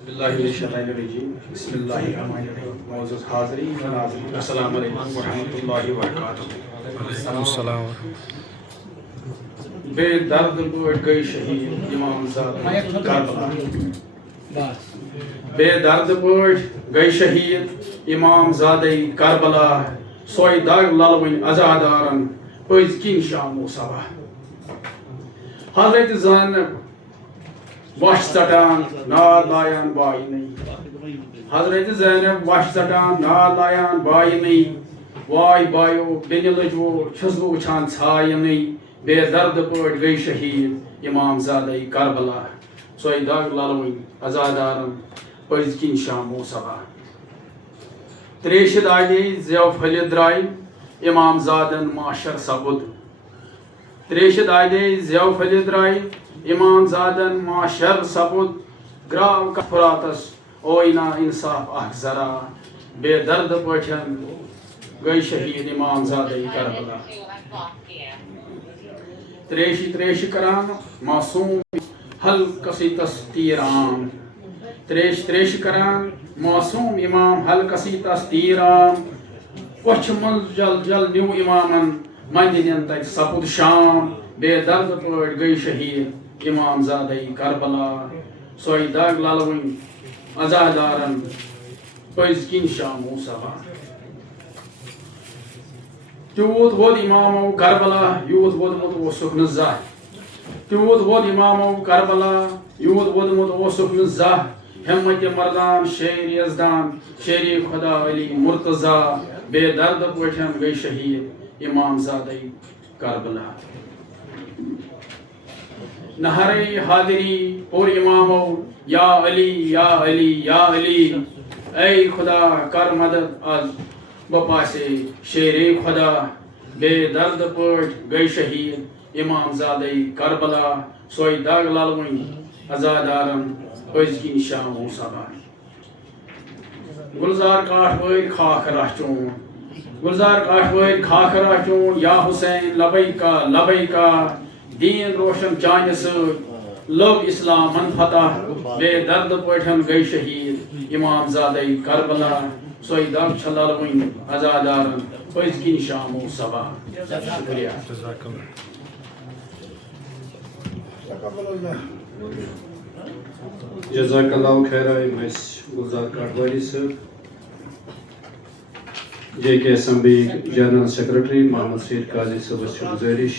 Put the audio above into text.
بسم اللہ الرحمن الرحیم معزز حاضرین و ناظرین السلام علیکم ورحمۃ اللہ وبرکاتہ. السلام. بے درد پٲٹھۍ گٔے شہید امام زادہ کربلا. بے درد پٲٹھۍ گٔے شہید امام زادہ کربلا. سۄے دگ للوٕنۍ عزادارن پٔزۍ کِنۍ شامو صبح. حضرت زینب وش ژٹان ناد لایان بایِنٕے. حضرت زینب وش ژٹان ناد لایان بایِنٕے. واے بایو بیٚنہِ لٔجوٕ چھُس بہٕ وٕچھان ژھایِنٕے. بے درد پٲٹھۍ گٔے شہید امام زادہ کربلا. سۄے دگ للوٕنۍ عزادارن پٔزۍ کِنۍ شامو صبح. تریشہِ دادے زٮ۪و پھٔلِتھ درٛاے امام زادن معاشر سپُد. تریشہِ دادے زٮ۪و پھٔلِتھ درٛاے امام زادن معاشر سپُد. گراو کفراتس اوے نا انصاف اکھ ذرا. بے درد پٲٹھۍ گٔے شہید امام زادہ کربلا. تریشہِ تریشہِ کران معصوم حلقسی تس تیٖر عام. تریشہِ تریشہِ کران معصوم امام حلقسی تس تیٖر عام. پوچھِ منٛز جل جل نیوٗ امامن منٛدِنٮ۪ن تتہِ سپُد شام. بے درد پٲٹھۍ گٔے شہید امام زادہ کربلا. سۄے دگ للوٕنۍ عزادارن پٔزۍ کِنۍ شامو صبح. تیوٗت ووٚد امامو کربلا یوٗت ووٚدمُت اوسُکھ نہٕ زانٛہہ. تیوٗت ووٚد امامو کربلا یوٗت ووٚدمُت اوسُکھ نہٕ زانٛہہ. ہمتِ مردان شیر یزدان شیرِ خدا علی مرتضیٰ. بے درد پٲٹھۍ گٔے شہید امام زادہ کربلا. نہرے حاضری پوٚر امامو یا علی یا علی یا علی. اے خدا کر مدد آز بہٕ پاسے شیرے خدا. بے درد پٲٹھۍ گٔے شہید امام زادہ کربلا. سۄے دگ للوٕنۍ عزادارن پٔزۍ کِنۍ شامو صبح. گلزار کاٹھوٲرۍ خاک راہ چون. گلزار کاٹھوٲرۍ خاک راہ چون. یا حسین لبیکا لبیکا. دیٖن روشن چانہِ سۭتۍ لوٚب اسلامن فتح. بے درد پٲٹھۍ گٔے شہید امام زادہ کربلا. سۄے دگ چھےٚ للوٕنۍ عزادارن پٔزۍ کِنۍ شامو صبح. شُکریہ. جزاک اللہ خیرہ. یِم ٲسۍ گُلزار کاٹھواری صٲب. جے کے اسمبلی جنرل سیکرٹری محمد سعید قاضی صٲبس چھِ گُزٲرِش